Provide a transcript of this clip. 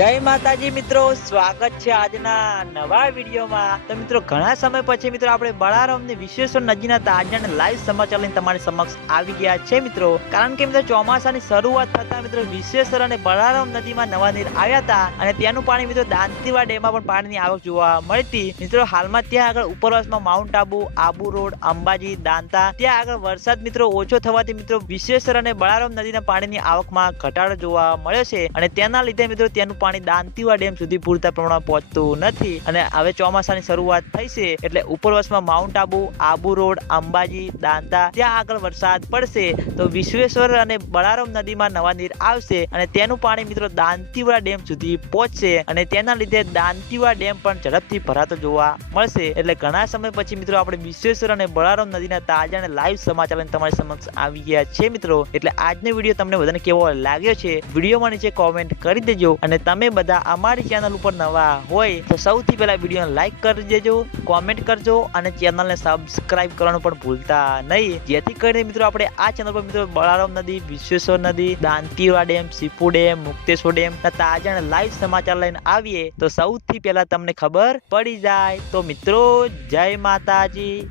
જય માતાજી મિત્રો, સ્વાગત છે આજના નવા વિડીયોમાં. તો મિત્રો, ઘણા સમય પછી મિત્રો, આપણે બળારામની વિશ્વેશ્વર નદીના તાજા લાઈવ સમાચાર લઈને તમારી સમક્ષ આવી ગયા છે મિત્રો. કારણ કે મિત્રો, ચોમાસાની શરૂઆત થતા મિત્રો વિશ્વેશ્વર અને બળારામ નદીમાં નવા નીર આવ્યા હતા. અને ત્યાંનું પાણી મિત્રો, દાંતીવા ડેમમાં પણ પાણીની આવક જોવા મળી હતી મિત્રો, હાલમાં ત્યાં આગળ ઉપરવાસમાં માઉન્ટ આબુ આબુ રોડ, અંબાજી, દાંતા, ત્યાં આગળ વરસાદ મિત્રો, ઓછો થવાથી મિત્રો વિશ્વેશ્વર અને બળારામ નદીના પાણીની આવકમાં ઘટાડો જોવા મળ્યો છે. અને તેના લીધે મિત્રો, ત્યાંનું પાણી દાંતીવા ડેમ સુધી પૂરતા પ્રમાણમાં પહોંચતું નથી. અને હવે ચોમાસાની શરૂઆત થઈ છે, એટલે ઉપરવાસમાં માઉન્ટ આબુ આબુ રોડ, અંબાજી, દાંતા, ત્યાં આગળ વરસાદ પડશે, તો વિશ્વેશ્વર અને બળારામ નદીમાં નવા નીર આવશે અને તેનું પાણી મિત્રો દાંતીવાડા ડેમ સુધી પહોંચશે અને તેના લીધે દાંતીવા ડેમ પણ ઝડપથી ભરાતો જોવા મળશે. એટલે ઘણા સમય પછી મિત્રો આપણે વિશ્વેશ્વર અને બળારામ નદીના તાજા અને લાઈવ સમાચાર તમારી સમક્ષ આવી ગયા છે મિત્રો. એટલે આજનો વીડિયો તમને બધાને કેવો લાગ્યો છે? વિડીયોમાં નીચે કોમેન્ટ કરી દેજો અને તમે બધા અમારી ચેનલ ઉપર નવા હોય તો સૌથી પહેલા વિડીયોને લાઈક કરી દેજો કોમેન્ટ કરજો અને ચેનલને સબસ્ક્રાઇબ કરવાનું પણ ભૂલતા નહીં. જેથી કરીને મિત્રો આપણે આ ચેનલ પર મિત્રો બળારામ નદી, વિશ્વેશ્વર નદી Dantiwa dam, Sipu dam, Mukteshwar dam તાજા અને લાઈવ સમાચાર લઈને આવીએ તો સૌથી પહેલા તમને ખબર પડી જાય. તો મિત્રો, જય માતાજી.